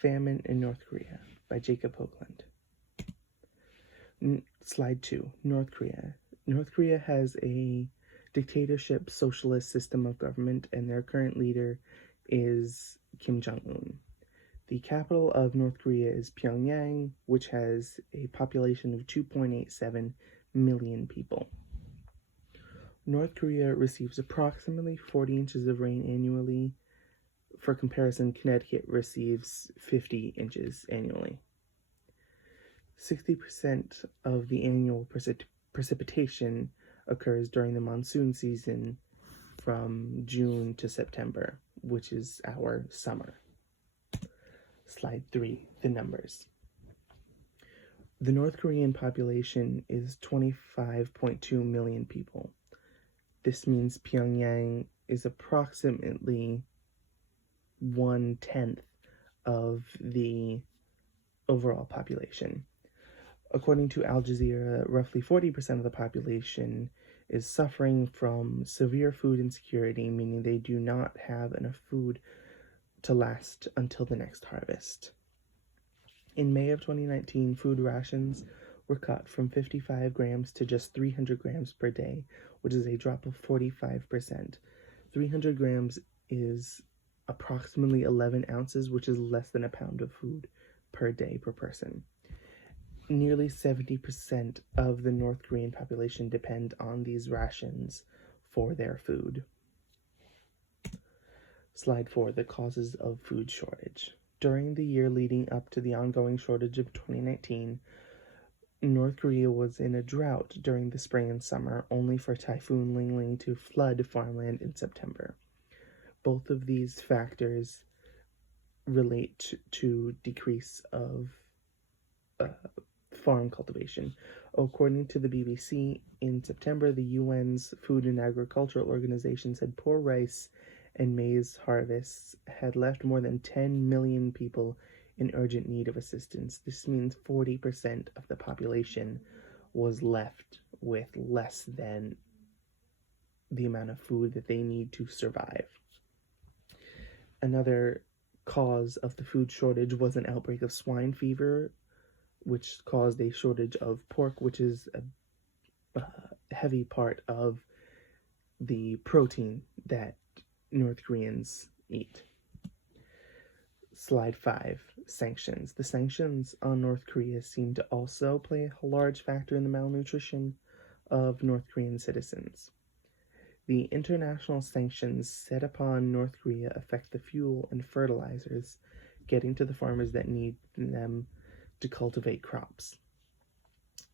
Famine in North Korea by Jacob Hoagland. Slide 2, North Korea. North Korea has a dictatorship socialist system of government, and their current leader is Kim Jong-un. The capital of North Korea is Pyongyang, which has a population of 2.87 million people. North Korea receives approximately 40 inches of rain annually. For comparison, Connecticut receives 50 inches annually. 60% of the annual precipitation occurs during the monsoon season from June to September, which is our summer. Slide 3, the numbers. The North Korean population is 25.2 million people. This means Pyongyang is approximately 1/10 of the overall population. According to Al Jazeera, roughly 40% of the population is suffering from severe food insecurity, meaning they do not have enough food to last until the next harvest. In May of 2019, food rations were cut from 55 grams to just 300 grams per day, which is a drop of 45%. 300 grams is approximately 11 ounces, which is less than a pound of food per day per person. Nearly 70% of the North Korean population depend on these rations for their food. Slide 4, the causes of food shortage. During the year leading up to the ongoing shortage of 2019, North Korea was in a drought during the spring and summer, only for Typhoon Lingling to flood farmland in September. Both of these factors relate to decrease of farm cultivation. According to the BBC, in September, the UN's Food and Agricultural Organization said poor rice and maize harvests had left more than 10 million people in urgent need of assistance. This means 40% of the population was left with less than the amount of food that they need to survive. Another cause of the food shortage was an outbreak of swine fever, which caused a shortage of pork, which is a heavy part of the protein that North Koreans eat. Slide 5, sanctions. The sanctions on North Korea seem to also play a large factor in the malnutrition of North Korean citizens. The international sanctions set upon North Korea affect the fuel and fertilizers getting to the farmers that need them to cultivate crops.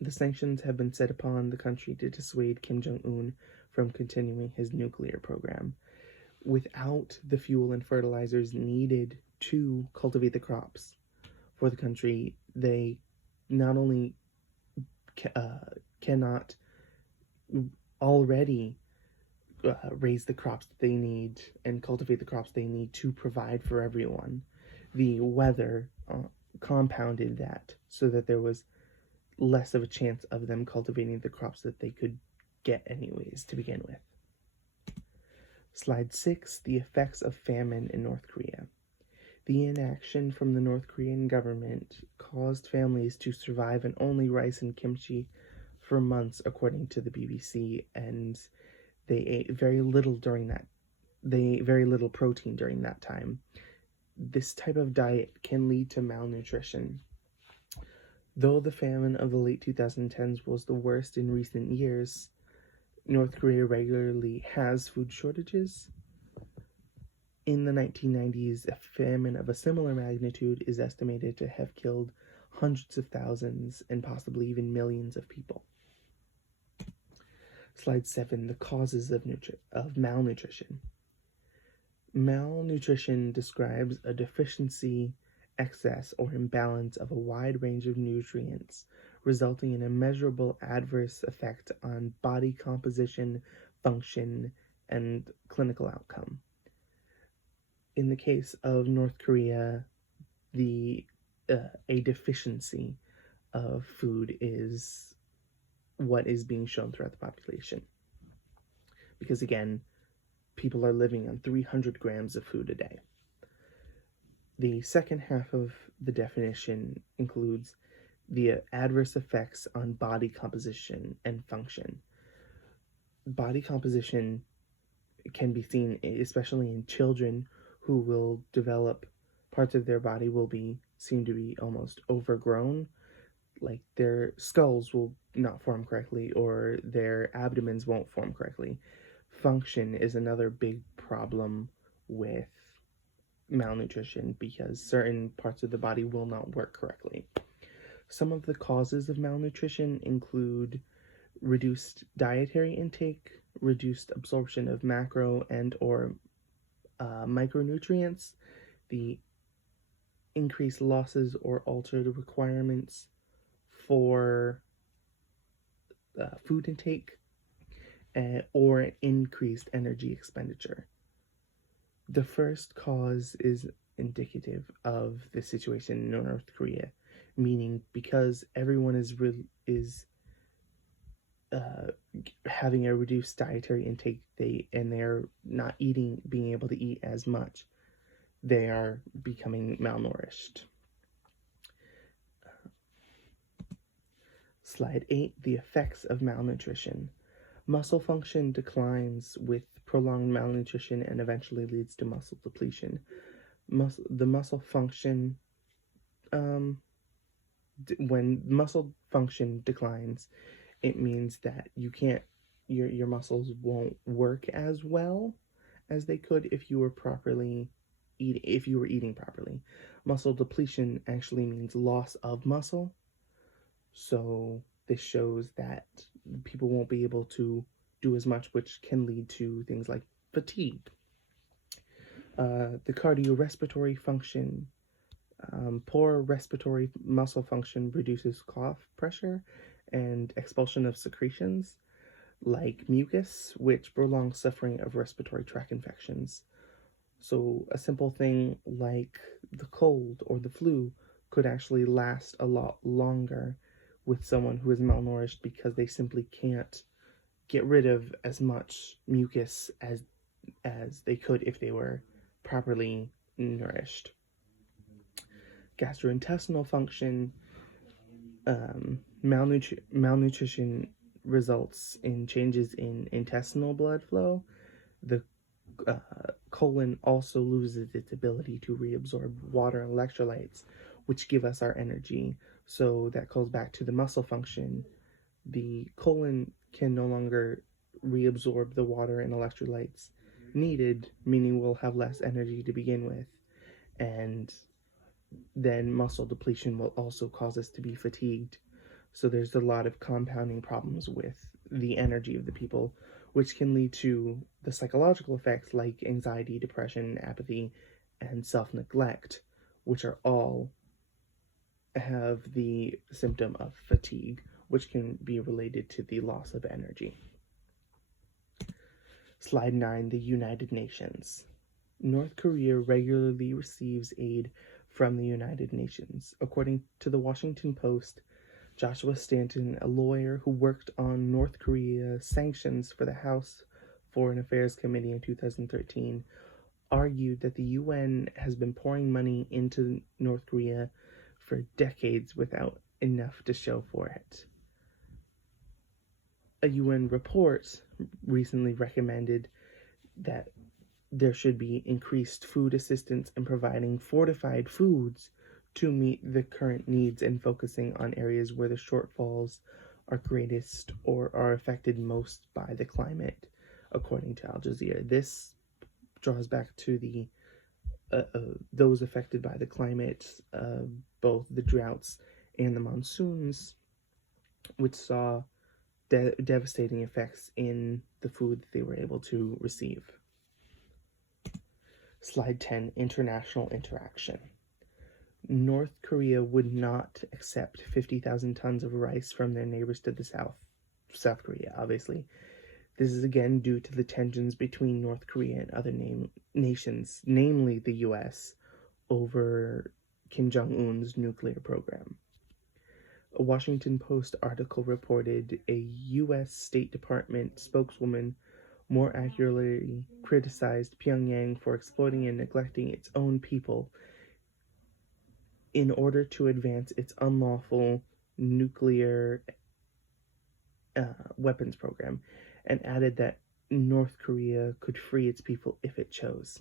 The sanctions have been set upon the country to dissuade Kim Jong-un from continuing his nuclear program. Without the fuel and fertilizers needed to cultivate the crops for the country, they not only cannot already raise the crops that they need and cultivate the crops they need to provide for everyone. The weather compounded that so that there was less of a chance of them cultivating the crops that they could get anyways to begin with. Slide 6, the effects of famine in North Korea. The inaction from the North Korean government caused families to survive on only rice and kimchi for months, according to the BBC, and they ate very little protein during that time. This type of diet can lead to malnutrition. Though the famine of the late 2010s was the worst in recent years, North Korea regularly has food shortages. In the 1990s, a famine of a similar magnitude is estimated to have killed hundreds of thousands and possibly even millions of people. Slide 7, the causes of malnutrition. Malnutrition describes a deficiency, excess, or imbalance of a wide range of nutrients, resulting in a measurable adverse effect on body composition, function, and clinical outcome. In the case of North Korea, a deficiency of food is what is being shown throughout the population. Because again, people are living on 300 grams of food a day. The second half of the definition includes the adverse effects on body composition and function. Body composition can be seen especially in children who will develop parts of their body will be seem to be almost overgrown, like their skulls will not form correctly or their abdomens won't form correctly. Function is another big problem with malnutrition because certain parts of the body will not work correctly. Some of the causes of malnutrition include reduced dietary intake, reduced absorption of macro and or micronutrients, the increased losses or altered requirements for food intake, or increased energy expenditure. The first cause is indicative of the situation in North Korea, meaning because everyone is having a reduced dietary intake, they're not being able to eat as much. They are becoming malnourished. Slide 8, the effects of malnutrition. Muscle function declines with prolonged malnutrition and eventually leads to muscle depletion. The muscle function, when muscle function declines, it means that your muscles won't work as well as they could if you were eating properly. Muscle depletion actually means loss of muscle. So this shows that people won't be able to do as much, which can lead to things like fatigue. The cardiorespiratory function, poor respiratory muscle function reduces cough pressure and expulsion of secretions like mucus, which prolongs suffering of respiratory tract infections. So a simple thing like the cold or the flu could actually last a lot longer with someone who is malnourished because they simply can't get rid of as much mucus as they could if they were properly nourished. Gastrointestinal function, malnutrition results in changes in intestinal blood flow. The colon also loses its ability to reabsorb water and electrolytes, which give us our energy. So that goes back to the muscle function. The colon can no longer reabsorb the water and electrolytes needed, meaning we'll have less energy to begin with. And then muscle depletion will also cause us to be fatigued. So there's a lot of compounding problems with the energy of the people, which can lead to the psychological effects like anxiety, depression, apathy, and self-neglect, which are all have the symptom of fatigue, which can be related to the loss of energy. Slide 9, the United Nations. North Korea regularly receives aid from the United Nations. According to the Washington Post, Joshua Stanton, a lawyer who worked on North Korea sanctions for the House Foreign Affairs Committee in 2013, argued that the UN has been pouring money into North Korea for decades without enough to show for it. A UN report recently recommended that there should be increased food assistance and providing fortified foods to meet the current needs and focusing on areas where the shortfalls are greatest or are affected most by the climate, according to Al Jazeera. This draws back to the those affected by the climate, both the droughts and the monsoons, which saw devastating effects in the food that they were able to receive. Slide 10, international interaction. North Korea would not accept 50,000 tons of rice from their neighbors to the South Korea, obviously. This is again due to the tensions between North Korea and other nations, namely the US, over Kim Jong-un's nuclear program. A Washington Post article reported a US State Department spokeswoman more accurately criticized Pyongyang for exploiting and neglecting its own people in order to advance its unlawful nuclear weapons program, and added that North Korea could free its people if it chose.